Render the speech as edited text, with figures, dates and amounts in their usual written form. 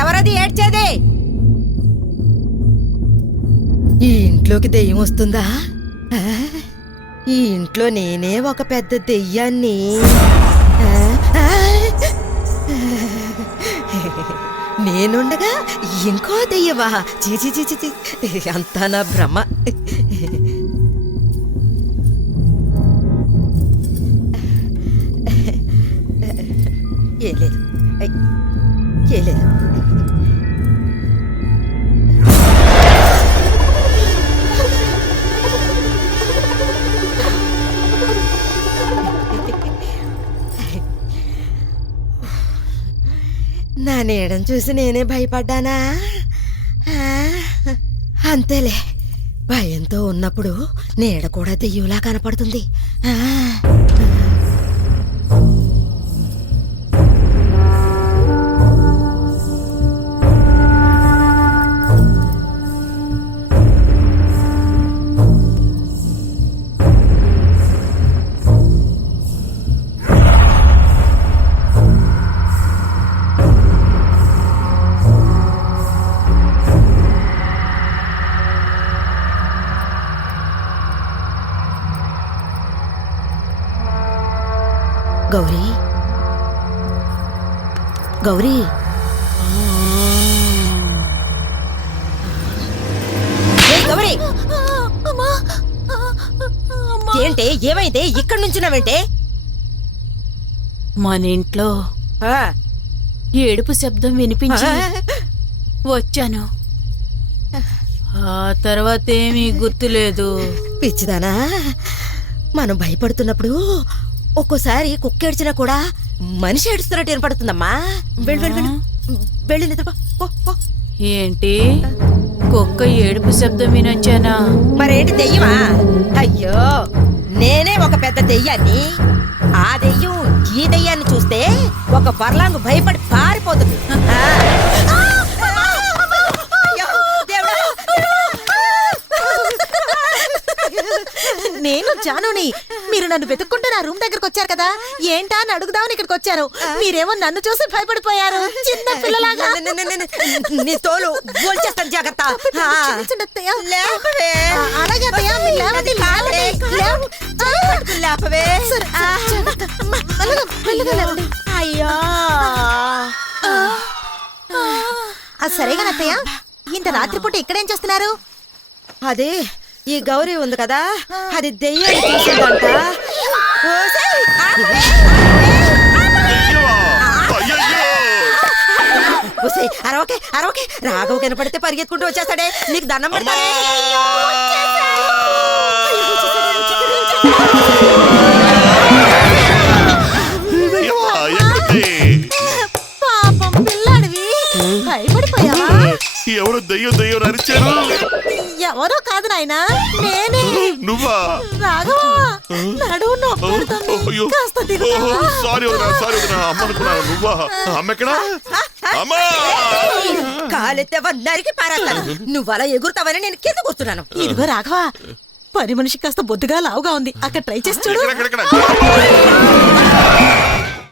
ఎవరది ఏడ్చేది? ఈ ఇంట్లోకి దెయ్యం వస్తుందా? ఈ ఇంట్లో నేనే ఒక పెద్ద దెయ్యాన్ని. నేనుండగా ఇంకో దెయ్యవా? చీచి చీచి చీ, అంతా నా భ్రమ. ఏం లేదు, ఏం లేదు. నా నీడను చూసి నేనే భయపడ్డానా? అంతేలే, భయంతో ఉన్నప్పుడు నీడ కూడా దెయ్యంలా కనపడుతుంది. గౌరీ, గౌరీ, గౌరీ, ఏంటే? ఏమైంది? ఇక్కడి నుంచున్నావేంటే? మన ఇంట్లో ఏడుపు శబ్దం వినిపించి వచ్చాను. ఆ తర్వాత ఏమీ గుర్తులేదు. పిచ్చిదానా, మనం భయపడుతున్నప్పుడు ఒక్కోసారి కుక్క ఏడ్చినా కూడా మనిషి ఏడుస్తున్నట్టు వినపడుతుందమ్మా. వెళ్ళి నిద్రపో. ఏంటి, కుక్క ఏడుపు శబ్దం వినొచ్చానా? మరేంటి, దెయ్యమా? అయ్యో, నేనే ఒక పెద్ద దెయ్యాన్ని. ఆ దెయ్యం ఈ దెయ్యాన్ని చూస్తే ఒక పర్లాంగు భయపడి పారిపోతుంది. నేను జానుని. మీరు నన్ను వెతుక్కుంటూ నా రూమ్ దగ్గరకు వచ్చారు కదా, ఏంటా అని అడుగుదామని ఇక్కడికి వచ్చాను. మీరేమో నన్ను చూసి భయపడిపోయారు, చిన్న పిల్లలాగా. నీ తోలు బోల్చేస్తాను, జాగ్రత్త. అలాగే అయ్యో, సరేగా అత్తయ్య, ఇంత రాత్రిపూట ఇక్కడేం చేస్తున్నారు? అదే ఈ గౌరీ ఉంది కదా, అది దెయ్యాన్ని చూసిందంట. అరవకే అరవకే, రాఘవ కనపడితే పరిగెత్తుకుంటూ వచ్చేస్తాడే. నీకు దండం పెడతానే. పాపం పిల్లాడివి, భయపడిపోయావా? ఎవరు దెయ్యం దెయ్యం అరిచారు? ఎవరో కాదు నాయనా, నేనే. నువ్వా? రాఘవా, నడువు నొప్పుడుతుంది, కాస్త దిగుతావా? సారీ వదినా, సారీ వదినా, అమ్మ అనుకున్నాను. నువ్వా? అమ్మ ఎక్కడా? అమ్మా, కాలెత్తేవా నరికి పారేస్తాను. నువ్వు అలా ఎగురుతావని నేను కింద కూర్చున్నాను. ఇదిగో రాఘవా, పని మనిషి కాస్త బొద్దుగా లావుగా ఉంది, అక్కడ ట్రై చేసి చూడు. ఎక్కడ?